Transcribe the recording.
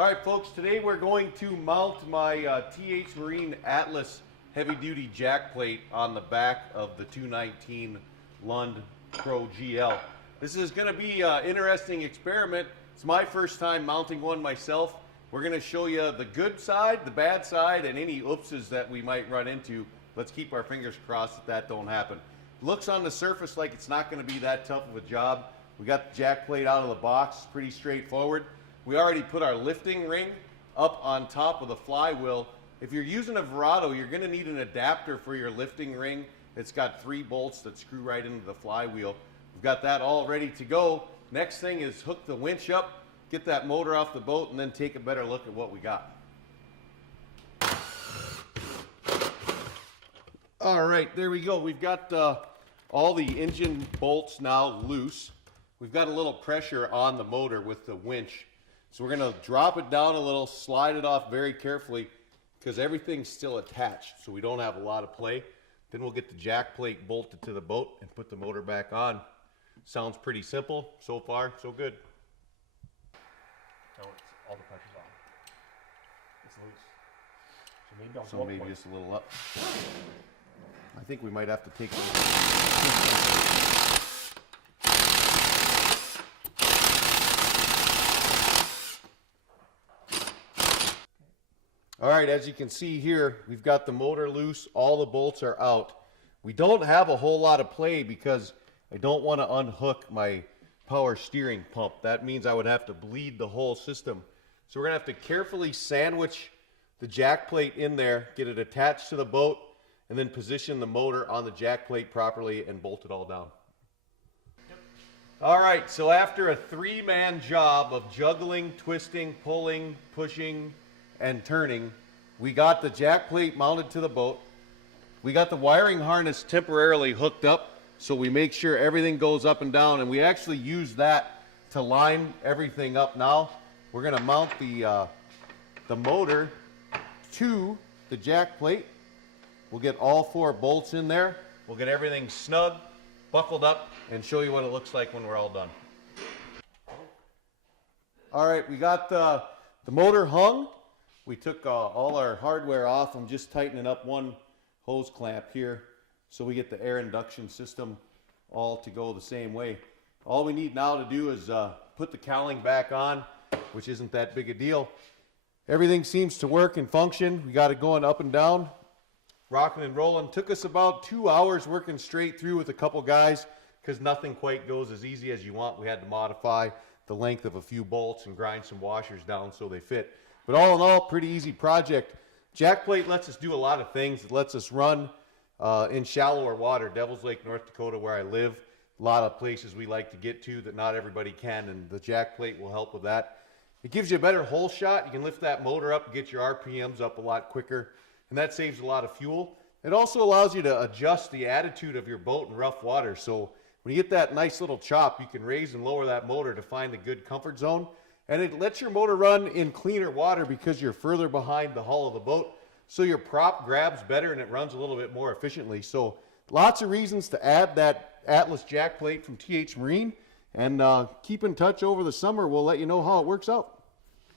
All right, folks, today we're going to mount my TH Marine Atlas heavy-duty jack plate on the back of the 219 Lund Pro GL. This is going to be an interesting experiment. It's my first time mounting one myself. We're going to show you the good side, the bad side, and any oopses that we might run into. Let's keep our fingers crossed that that don't happen. Looks on the surface like it's not going to be that tough of a job. We got the jack plate out of the box, pretty straightforward. We already put our lifting ring up on top of the flywheel. If you're using a Verado, you're going to need an adapter for your lifting ring. It's got 3 bolts that screw right into the flywheel. We've got that all ready to go. Next thing is hook the winch up, get that motor off the boat, and then take a better look at what we got. All right, there we go. We've got all the engine bolts now loose. We've got a little pressure on the motor with the winch. So we're going to drop it down a little, slide it off very carefully because everything's still attached, so we don't have a lot of play. Then we'll get the jack plate bolted to the boat and put the motor back on. Sounds pretty simple. So far, so good. So it's, all the pressure's on. It's loose. So maybe don't So maybe just a little up. I think we might have to take All right, as you can see here, we've got the motor loose, all the bolts are out. We don't have a whole lot of play because I don't want to unhook my power steering pump. That means I would have to bleed the whole system. So we're going to have to carefully sandwich the jack plate in there, get it attached to the boat, and then position the motor on the jack plate properly and bolt it all down. All right, so after a 3-man job of juggling, twisting, pulling, pushing, and turning, we got the jack plate mounted to the boat. We got the wiring harness temporarily hooked up so we make sure everything goes up and down, and we actually use that to line everything up now. We're going to mount the motor to the jack plate. We'll get all 4 bolts in there. We'll get everything snug, buckled up, and show you what it looks like when we're all done. All right, we got the motor hung. We took all our hardware off. I'm just tightening up one hose clamp here so we get the air induction system all to go the same way. All we need now to do is put the cowling back on, which isn't that big a deal. Everything seems to work and function. We got it going up and down, rocking and rolling. Took us about 2 hours working straight through with a couple guys because nothing quite goes as easy as you want. We had to modify the length of a few bolts and grind some washers down so they fit. But all in all, pretty easy project. Jack plate lets us do a lot of things. It lets us run in shallower water. Devil's Lake, North Dakota, where I live. A lot of places we like to get to that not everybody can, and the jack plate will help with that. It gives you a better hole shot. You can lift that motor up and get your RPMs up a lot quicker, and that saves a lot of fuel. It also allows you to adjust the attitude of your boat in rough water. So when you get that nice little chop, you can raise and lower that motor to find a good comfort zone. And it lets your motor run in cleaner water because you're further behind the hull of the boat. So your prop grabs better and it runs a little bit more efficiently. So lots of reasons to add that Atlas jack plate from TH Marine. And keep in touch over the summer. We'll let you know how it works out.